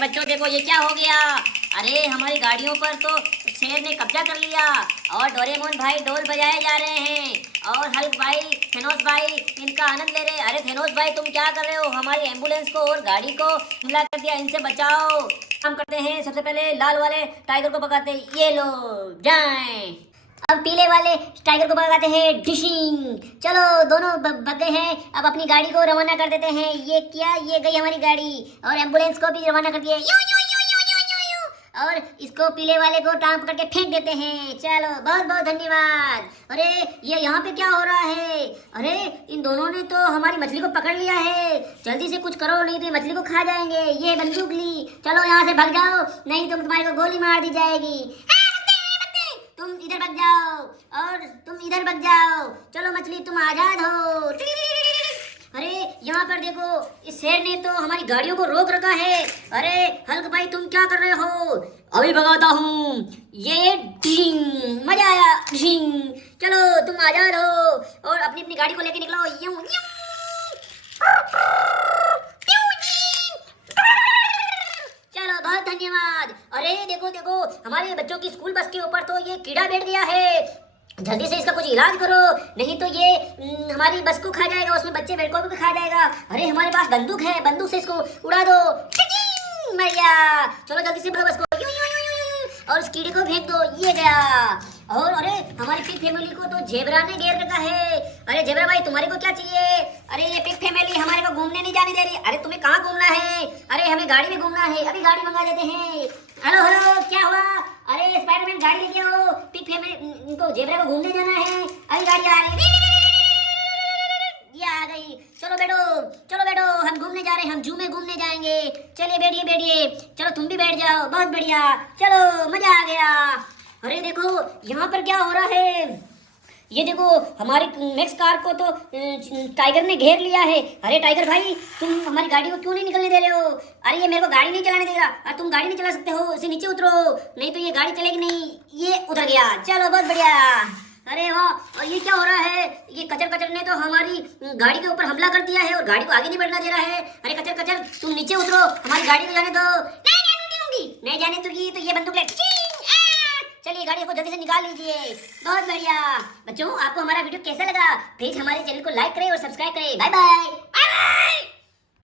बच्चों देखो ये क्या हो गया। अरे हमारी गाड़ियों पर तो शेर ने कब्जा कर लिया और डोरेमोन भाई ढोल बजाए जा रहे हैं और हल्क भाई थेनोस भाई इनका आनंद ले रहे हैं। अरे थेनोस भाई तुम क्या कर रहे हो, हमारी एम्बुलेंस को और गाड़ी को हमला कर दिया, इनसे बचाओ। काम करते हैं, सबसे पहले लाल वाले टाइगर को भगाते हैं, ये लो जाएं। अब पीले वाले टाइगर को भगाते हैं, डिशिंग। चलो दोनों भग गए हैं, अब अपनी गाड़ी को रवाना कर देते हैं। ये क्या, ये गई हमारी गाड़ी और एम्बुलेंस को भी रवाना कर दिया। You you you you you you you और इसको पीले वाले को टांग पकड़ के फेंक देते हैं। चलो बहुत बहुत धन्यवाद। अरे ये यहाँ पे क्या हो रहा है? अरे इन दोनों ने तो हमारी मछली को पकड़ लिया है, जल्दी से कुछ करो नहीं तो मछली को खा जाएंगे। ये बंदूक ली, चलो यहाँ से भाग जाओ नहीं तो तुम्हारी को गोली मार दी जाएगी। तुम इधर भाग जाओ और तुम इधर भाग जाओ, चलो मछली तुम आजाद हो। अरे यहाँ पर देखो, इस शेर ने तो हमारी गाड़ियों को रोक रखा है। अरे हल्क भाई तुम क्या कर रहे हो? अभी भगाता हूँ। ये डिंग, मजा आया डिंग। चलो तुम आजाद हो और अपनी अपनी गाड़ी को लेके निकलो। यूं यूं। चलो बहुत धन्यवाद। अरे देखो देखो, हमारे बच्चों की स्कूल बस के ऊपर तो ये कीड़ा बैठ गया है, जल्दी से इसका कुछ इलाज करो नहीं तो ये हमारी बस को खा जाएगा, उसमें बच्चे बैठ को भी खा जाएगा। अरे हमारे पास बंदूक है, बंदूक से इसको उड़ा दो। मर गया। चलो जल्दी से बस को और उस कीड़े को फेंक दो, ये गया। और अरे हमारी पिग फैमिली को तो जेबरा ने घेर रखा है। अरे जेबरा भाई तुम्हारे को क्या चाहिए? अरे ये पिग फैमिली हमारे को घूमने नहीं जाने दे रही। अरे तुम्हें कहाँ घूमना है? अरे हमें गाड़ी में घूमना है, अभी गाड़ी मंगा देते हैं। हेलो हेलो क्या हुआ? अरे स्पाइडरमैन गाड़ी लेके आओ, पिग फैमिली इनको जेबरा को घूमने जाना है, अभी गाड़ी आ रही है। ये आ गई। चलो बैठो, चलो बैठो, हम घूमने जा रहे हैं, हम जू में घूमने जाएंगे। चलिए बैठिए बैठिए, चलो तुम भी बैठ जाओ, बहुत बढ़िया, चलो मजा आ गया। अरे देखो यहाँ पर क्या हो रहा है, ये देखो हमारी नेक्स्ट कार को तो टाइगर ने घेर लिया है। अरे टाइगर भाई तुम हमारी गाड़ी को क्यों नहीं निकलने दे रहे हो? अरे ये मेरे को गाड़ी नहीं चलाने दे रहा। अरे तुम गाड़ी नहीं चला सकते हो, इसे नीचे उतरो नहीं तो ये गाड़ी चलेगी नहीं। ये उतर गया, चलो बहुत बढ़िया। अरे वाह, और ये क्या हो रहा है? ये कचर कचर ने तो हमारी गाड़ी के ऊपर हमला कर दिया है और गाड़ी को आगे नहीं बढ़ना दे रहा है। अरे कचर कचर तुम नीचे उतरो, हमारी गाड़ी को जाने दो। नहीं जाने दूंगी तो ये बंदूक ले। चलिए गाड़ी को जल्दी से निकाल लीजिए। बहुत बढ़िया। बच्चों आपको हमारा वीडियो कैसा लगा? प्लीज हमारे चैनल को लाइक करें और सब्सक्राइब करें। Bye bye.